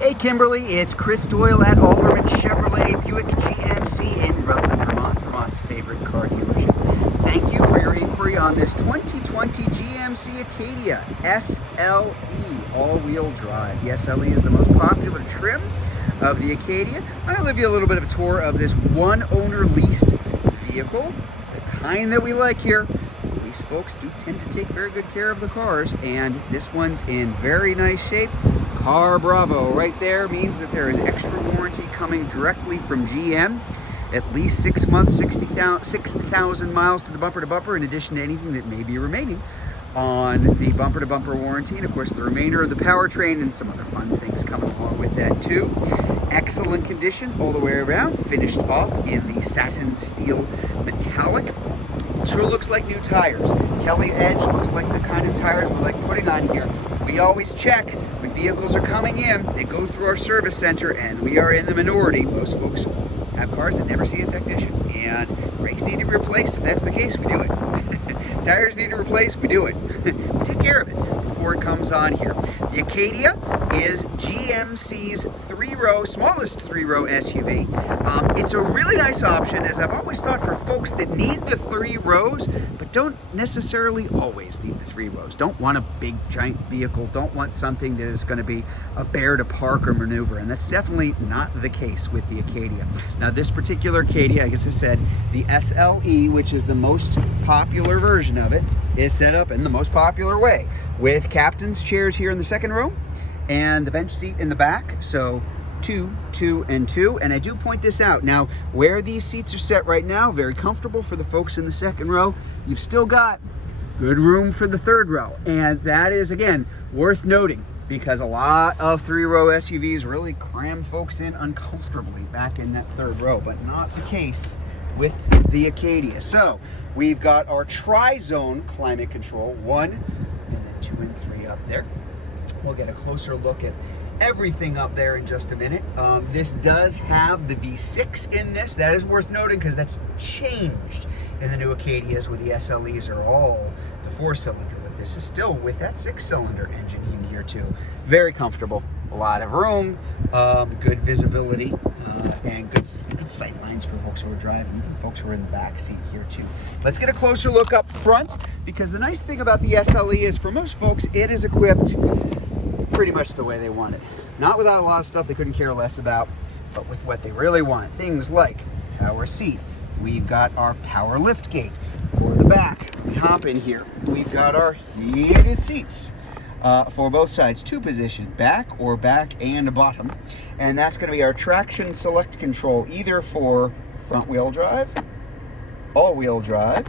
Hey Kimberly, it's Chris Doyle at Alderman Chevrolet Buick GMC in Rutland, Vermont, Vermont's favorite car dealership. Thank you for your inquiry on this 2020 GMC Acadia SLE all-wheel drive. The SLE is the most popular trim of the Acadia. I'll give you a little bit of a tour of this one-owner leased vehicle, the kind that we like here. These folks do tend to take very good care of the cars, and this one's in very nice shape. Car Bravo right there means that there is extra warranty coming directly from GM. At least 6 months, 6,000 miles to the bumper, in addition to anything that may be remaining on the bumper-to-bumper warranty. And of course, the remainder of the powertrain and some other fun things coming along with that too. Excellent condition all the way around, finished off in the satin steel metallic. Sure looks like new tires. Kelly Edge looks like the kind of tires we like putting on here. We always check when vehicles are coming in. They go through our service center, and we are in the minority. Most folks have cars that never see a technician, and brakes need to be replaced. If that's the case, we do it. Tires need to replace, we do it. We take care of it before it comes on here. The Acadia is GMC's smallest three-row SUV. It's a really nice option, as I've always thought, for folks that need the 3 rows, but don't necessarily always need the 3 rows. Don't want a big, giant vehicle. Don't want something that is going to be a bear to park or maneuver, and that's definitely not the case with the Acadia. Now, this particular Acadia, I guess I said, the SLE, which is the most popular version of it, is set up in the most popular way, with captain's chairs here in the second row and the bench seat in the back. So 2, 2, and 2. And I do point this out. Now, where these seats are set right now, very comfortable for the folks in the second row. You've still got good room for the third row. And that is, again, worth noting, because a lot of 3-row SUVs really cram folks in uncomfortably back in that third row, but not the case with the Acadia. So we've got our tri-zone climate control, 1 and then 2 and 3 up there. We'll get a closer look at everything up there in just a minute. This does have the V6 in this. That is worth noting, because that's changed in the new Acadias, where the SLEs are all the 4-cylinder, but this is still with that 6-cylinder engine in here too. Very comfortable, a lot of room, good visibility, and good sight lines for folks who are driving, even folks who are in the back seat here too. Let's get a closer look up front, because the nice thing about the SLE is, for most folks, it is equipped pretty much the way they want it. Not without a lot of stuff they couldn't care less about, but with what they really want. Things like power seat. We've got our power lift gate for the back. We hop in here. We've got our heated seats for both sides, 2 position, back and bottom. And that's going to be our traction select control, either for front wheel drive, all wheel drive,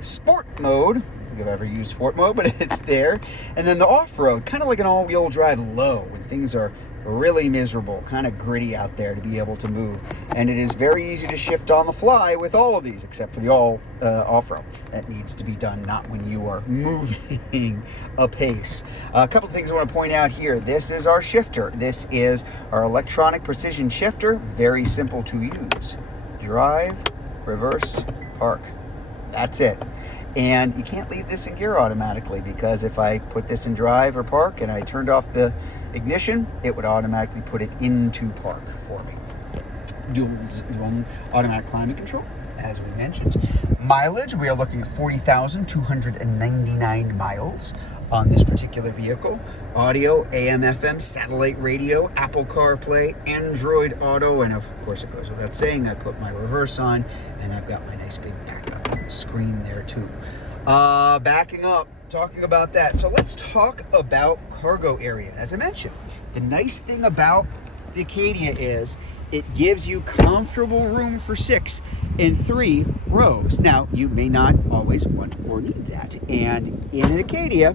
sport mode. I don't think I've ever used sport mode, but it's there. And then the off-road, kind of like an all-wheel drive low, when things are really miserable, kind of gritty out there, to be able to move. And it is very easy to shift on the fly with all of these, except for the off-road. That needs to be done not when you are moving apace. A couple of things I want to point out here. This is our shifter. This is our electronic precision shifter. Very simple to use. Drive, reverse, park. That's it. And you can't leave this in gear automatically, because if I put this in drive or park and I turned off the ignition, it would automatically put it into park for me. Dual automatic climate control, as we mentioned. Mileage, we are looking at 40,299 miles on this particular vehicle. Audio, AM, FM, satellite radio, Apple CarPlay, Android Auto, and of course it goes without saying, I put my reverse on, and I've got my nice big backup screen there too. Backing up, talking about that. So let's talk about cargo area. As I mentioned, the nice thing about the Acadia is it gives you comfortable room for 6 in 3 rows. Now, you may not always want or need that. And in an Acadia,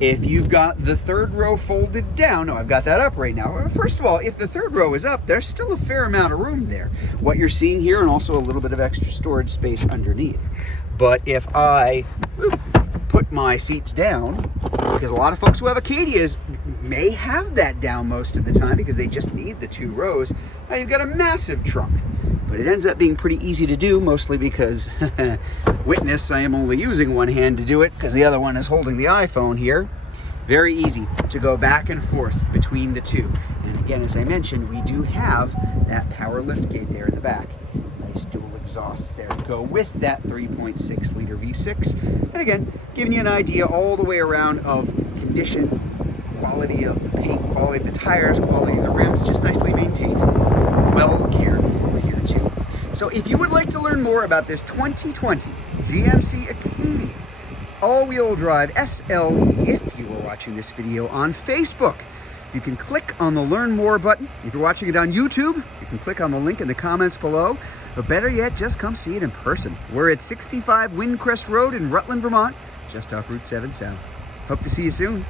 if you've got the 3rd row folded down, no, I've got that up right now. First of all, if the 3rd row is up, there's still a fair amount of room there. What you're seeing here, and also a little bit of extra storage space underneath. But if I put my seats down, because a lot of folks who have Acadias may have that down most of the time because they just need the 2 rows, now you've got a massive trunk. But it ends up being pretty easy to do, mostly because, witness, I am only using one hand to do it because the other one is holding the iPhone here. Very easy to go back and forth between the two. And again, as I mentioned, we do have that power lift gate there in the back. Nice dual exhausts there to go with that 3.6 liter V6. And again, giving you an idea all the way around of condition, quality of the paint, quality of the tires, quality of the rims, just nicely maintained. Well cared for here too. So if you would like to learn more about this 2020 GMC Acadia all-wheel drive SLE, if you were watching this video on Facebook, you can click on the Learn More button. If you're watching it on YouTube, you can click on the link in the comments below. But better yet, just come see it in person. We're at 65 Windcrest Road in Rutland, Vermont, just off Route 7 South. Hope to see you soon.